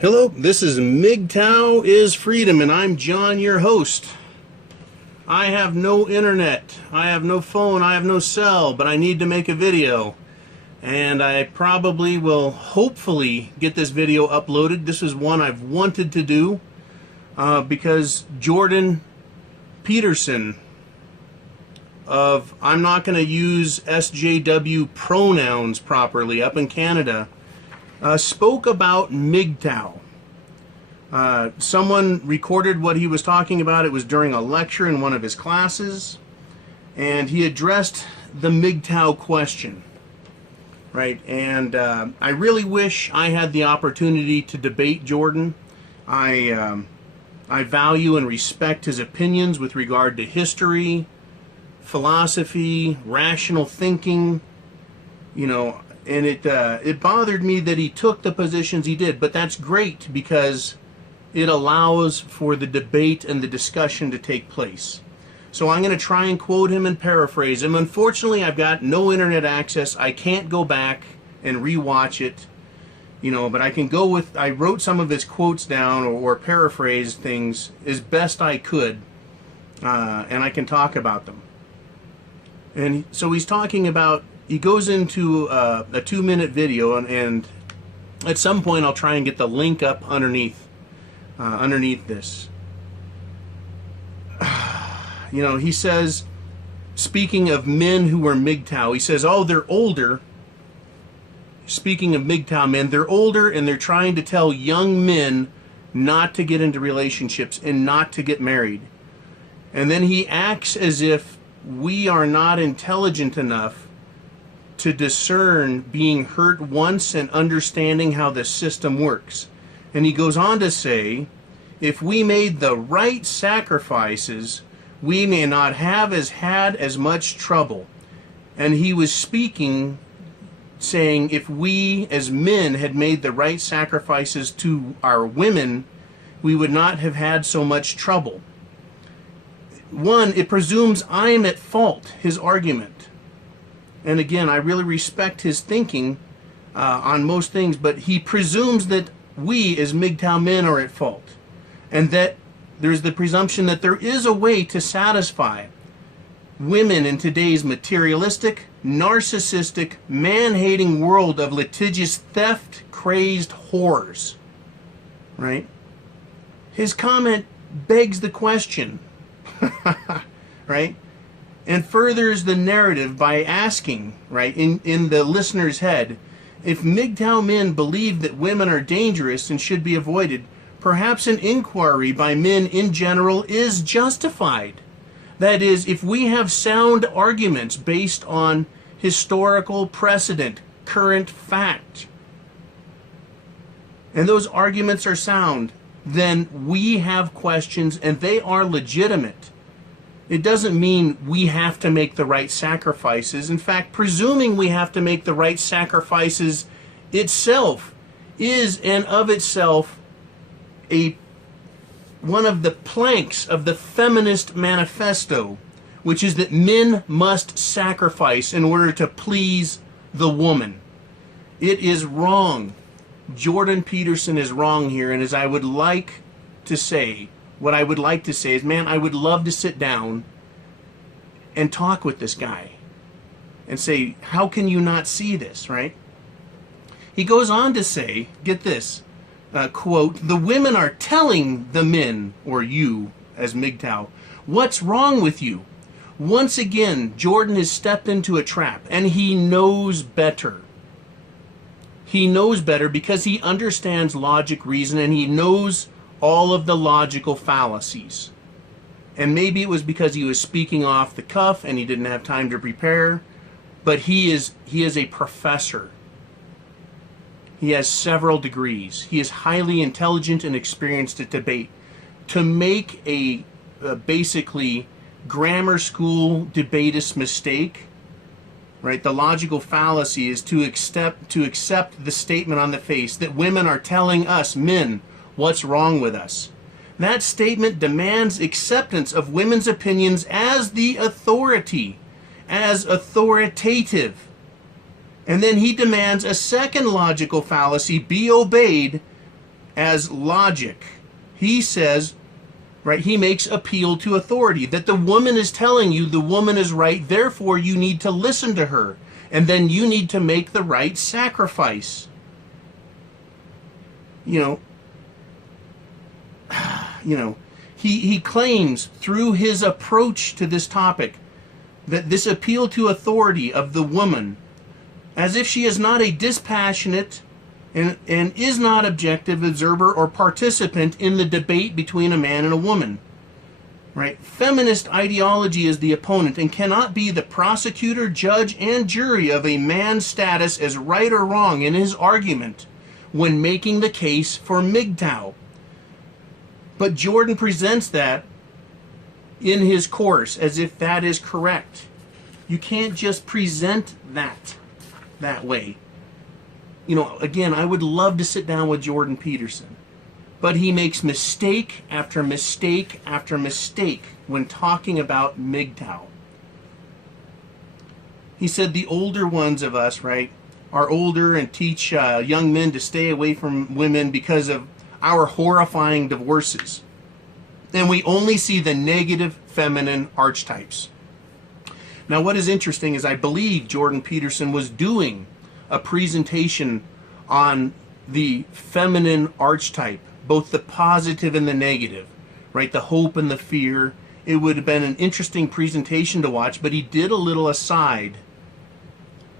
Hello, this is Mgtow is Freedom, and I'm John, your host. I have no internet, I have no phone, I have no cell, but I need to make a video. And I probably will hopefully get this video uploaded. This is one I've wanted to do because Jordon Peterson of, I'm not going to use SJW pronouns properly up in Canada, spoke about Mgtow. Someone recorded what he was talking about. It was during a lecture in one of his classes, and he addressed the Mgtow question, right? And I really wish I had the opportunity to debate Jordon. I value and respect his opinions with regard to history, philosophy, rational thinking, you know. And it bothered me that he took the positions he did, but that's great because it allows for the debate and the discussion to take place. So I'm going to try and quote him and paraphrase him. Unfortunately, I've got no internet access. I can't go back and rewatch it, you know, but I can go with, I wrote some of his quotes down or paraphrased things as best I could, and I can talk about them. And so he's talking about, he goes into a 2-minute video, and at some point I'll try and get the link up underneath this. You know, he says, speaking of men who were Mgtow, he says, oh, they're older. Speaking of Mgtow men, they're older and they're trying to tell young men not to get into relationships and not to get married. And then he acts as if we are not intelligent enough to discern being hurt once and understanding how the system works. And he goes on to say, if we made the right sacrifices, we may not have had as much trouble. And he was speaking, saying if we as men had made the right sacrifices to our women, we would not have had so much trouble. One, it presumes I'm at fault, his argument. And again, I really respect his thinking on most things, but he presumes that we as Mgtow men are at fault, and that there's the presumption that there is a way to satisfy women in today's materialistic, narcissistic, man-hating world of litigious, theft-crazed whores. Right? His comment begs the question, right? And furthers the narrative by asking, right, in the listener's head, if Mgtow men believe that women are dangerous and should be avoided, perhaps an inquiry by men in general is justified. That is, if we have sound arguments based on historical precedent, current fact, and those arguments are sound, then we have questions and they are legitimate. It doesn't mean we have to make the right sacrifices. In fact, presuming we have to make the right sacrifices itself is and of itself one of the planks of the feminist manifesto, which is that men must sacrifice in order to please the woman. It is wrong. Jordon Peterson is wrong here, and as I would like to say, what I would like to say is, man, I would love to sit down and talk with this guy and say, how can you not see this, right? He goes on to say, get this, quote, the women are telling the men, or you as Mgtow, what's wrong with you? Once again, Jordon has stepped into a trap, and he knows better. He knows better because he understands logic, reason, and he knows all of the logical fallacies. And maybe it was because he was speaking off the cuff and he didn't have time to prepare, but he is a professor. He has several degrees. He is highly intelligent and experienced at debate. To make a basically grammar school debatist mistake, right? The logical fallacy is to accept the statement on the face that women are telling us, men, what's wrong with us. That statement demands acceptance of women's opinions as the authority, as authoritative. And then he demands a second logical fallacy be obeyed as logic. He says, right, he makes appeal to authority, that the woman is telling you the woman is right, therefore you need to listen to her, and then you need to make the right sacrifice. He claims through his approach to this topic that this appeal to authority of the woman, as if she is not a dispassionate and is not objective observer or participant in the debate between a man and a woman. Right? Feminist ideology is the opponent and cannot be the prosecutor, judge, and jury of a man's status as right or wrong in his argument when making the case for Mgtow. But Jordon presents that in his course as if that is correct. You can't just present that way. Again, I would love to sit down with Jordon Peterson, but he makes mistake after mistake after mistake when talking about Mgtow. He said the older ones of us, right, are older and teach young men to stay away from women because of our horrifying divorces. And we only see the negative feminine archetypes. Now, what is interesting is I believe Jordon Peterson was doing a presentation on the feminine archetype, both the positive and the negative, right? The hope and the fear. It would have been an interesting presentation to watch, but he did a little aside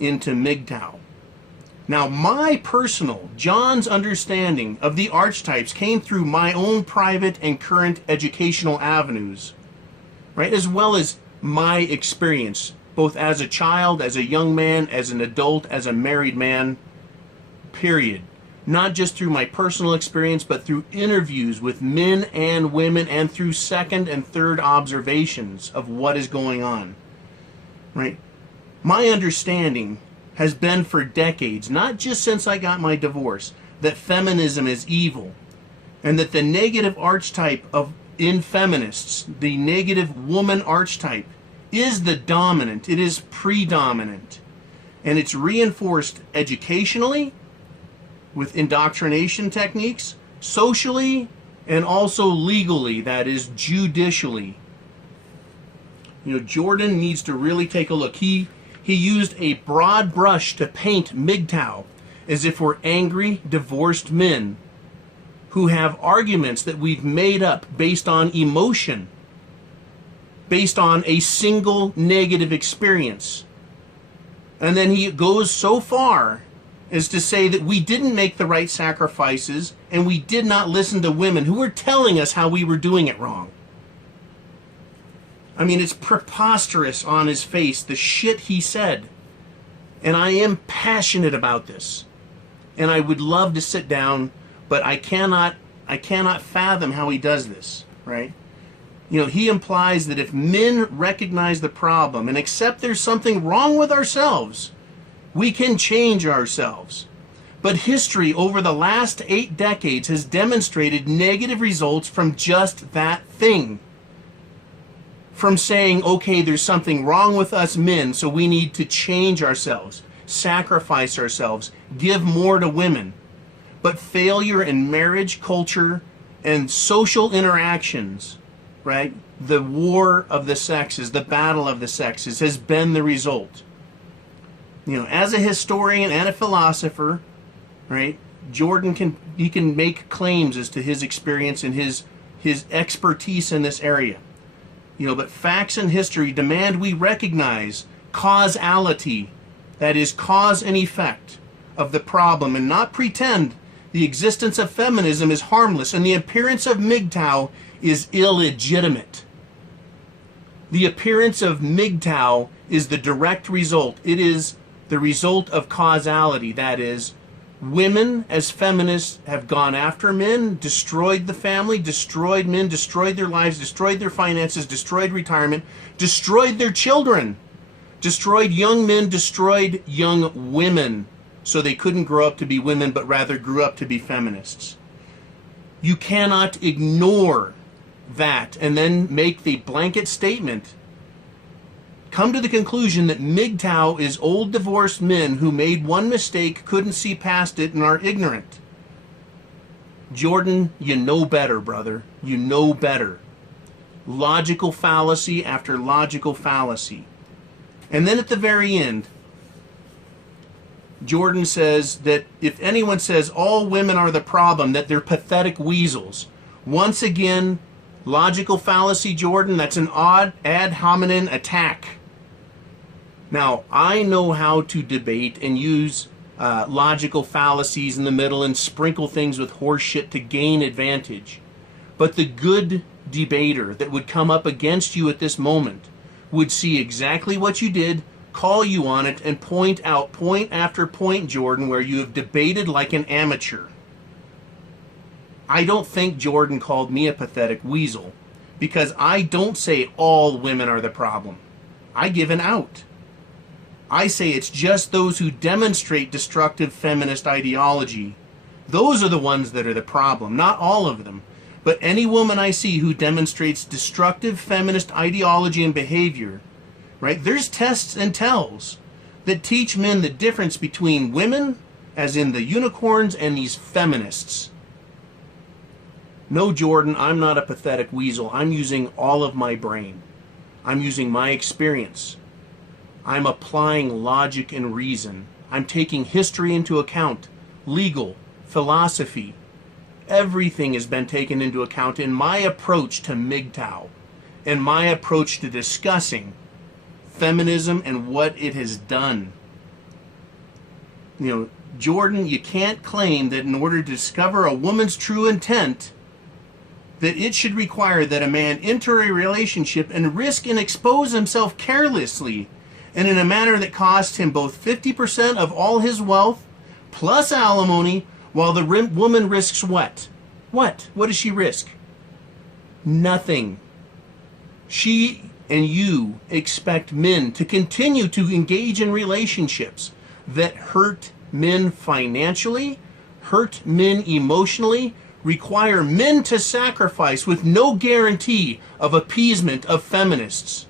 into Mgtow. Now, my personal, John's understanding of the archetypes came through my own private and current educational avenues, right? As well as my experience, both as a child, as a young man, as an adult, as a married man, period. Not just through my personal experience, but through interviews with men and women and through second and third observations of what is going on, right? My understanding has been for decades, not just since I got my divorce, that feminism is evil and that the negative archetype in feminists, the negative woman archetype, is the dominant, it is predominant, and it's reinforced educationally with indoctrination techniques, socially, and also legally, that is judicially. Jordon needs to really take a look. He used a broad brush to paint Mgtow as if we're angry, divorced men who have arguments that we've made up based on emotion, based on a single negative experience. And then he goes so far as to say that we didn't make the right sacrifices and we did not listen to women who were telling us how we were doing it wrong. I mean, it's preposterous on his face, the shit he said. And I am passionate about this. And I would love to sit down, but I cannot fathom how he does this, right? He implies that if men recognize the problem and accept there's something wrong with ourselves, we can change ourselves. But history over the last 8 decades has demonstrated negative results from just that thing. From saying, okay, there's something wrong with us men, so we need to change ourselves, sacrifice ourselves, give more to women. But failure in marriage, culture, and social interactions, right? The war of the sexes, the battle of the sexes has been the result. As a historian and a philosopher, right, Jordon can make claims as to his experience and his expertise in this area. But facts and history demand we recognize causality, that is, cause and effect of the problem, and not pretend the existence of feminism is harmless and the appearance of Mgtow is illegitimate. The appearance of Mgtow is the direct result. It is the result of causality, that is, women as feminists have gone after men, destroyed the family, destroyed men, destroyed their lives, destroyed their finances, destroyed retirement, destroyed their children, destroyed young men, destroyed young women, so they couldn't grow up to be women, but rather grew up to be feminists. You cannot ignore that and then make the blanket statement, come to the conclusion that Mgtow is old divorced men who made one mistake, couldn't see past it, and are ignorant. Jordon, you know better, brother. You know better. Logical fallacy after logical fallacy. And then at the very end, Jordon says that if anyone says all women are the problem, that they're pathetic weasels. Once again, logical fallacy, Jordon, that's an odd ad hominem attack. Now, I know how to debate and use logical fallacies in the middle and sprinkle things with horse shit to gain advantage. But the good debater that would come up against you at this moment would see exactly what you did, call you on it, and point out point after point, Jordon, where you have debated like an amateur. I don't think Jordon called me a pathetic weasel, because I don't say all women are the problem. I give an out. I say it's just those who demonstrate destructive feminist ideology. Those are the ones that are the problem, not all of them. But any woman I see who demonstrates destructive feminist ideology and behavior, right? There's tests and tells that teach men the difference between women, as in the unicorns, and these feminists. No, Jordon, I'm not a pathetic weasel. I'm using all of my brain. I'm using my experience. I'm applying logic and reason. I'm taking history into account, legal, philosophy. Everything has been taken into account in my approach to Mgtow, and my approach to discussing feminism and what it has done. You know, Jordon, you can't claim that in order to discover a woman's true intent, that it should require that a man enter a relationship and risk and expose himself carelessly and in a manner that costs him both 50% of all his wealth plus alimony, while the woman risks what? What? What does she risk? Nothing. She and you expect men to continue to engage in relationships that hurt men financially, hurt men emotionally, require men to sacrifice with no guarantee of appeasement of feminists.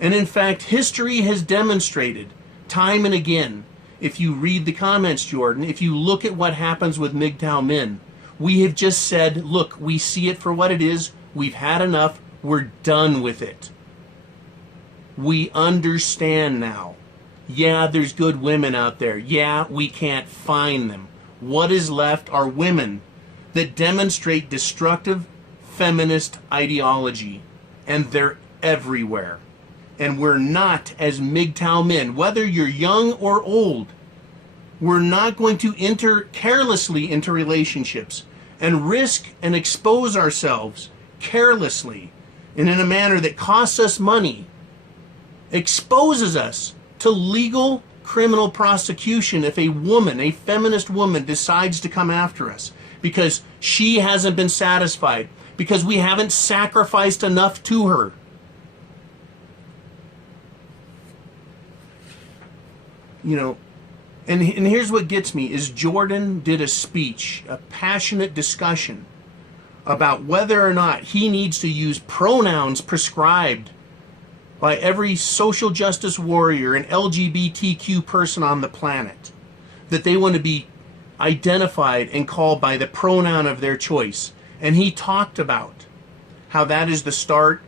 And in fact, history has demonstrated time and again, if you read the comments, Jordon, if you look at what happens with Mgtow men, we have just said, look, we see it for what it is. We've had enough. We're done with it. We understand now. Yeah, there's good women out there. Yeah, we can't find them. What is left are women that demonstrate destructive feminist ideology, and they're everywhere. And we're not, as Mgtow men, whether you're young or old, we're not going to enter carelessly into relationships and risk and expose ourselves carelessly and in a manner that costs us money, exposes us to legal criminal prosecution if a woman, a feminist woman, decides to come after us because she hasn't been satisfied, because we haven't sacrificed enough to her. You know, and here's what gets me is Jordon did a speech, a passionate discussion about whether or not he needs to use pronouns prescribed by every social justice warrior and LGBTQ person on the planet, that they want to be identified and called by the pronoun of their choice. And he talked about how that is the start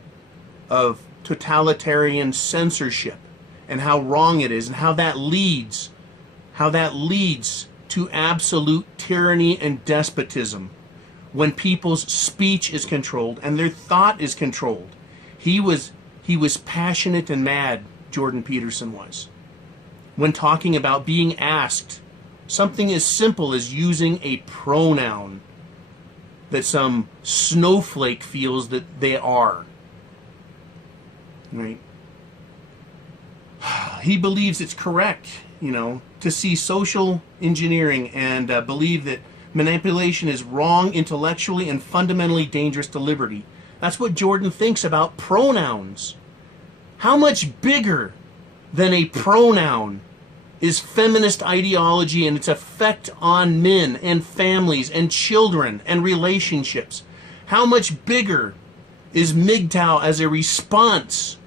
of totalitarian censorship, and how wrong it is, and how that leads to absolute tyranny and despotism when people's speech is controlled and their thought is controlled. He was passionate and mad, Jordon Peterson was, when talking about being asked something as simple as using a pronoun that some snowflake feels that they are. Right? He believes it's correct, you know, to see social engineering and believe that manipulation is wrong intellectually and fundamentally dangerous to liberty. That's what Jordon thinks about pronouns. How much bigger than a pronoun is feminist ideology and its effect on men and families and children and relationships? How much bigger is Mgtow as a response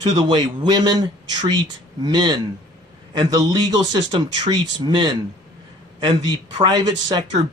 to the way women treat men, and the legal system treats men, and the private sector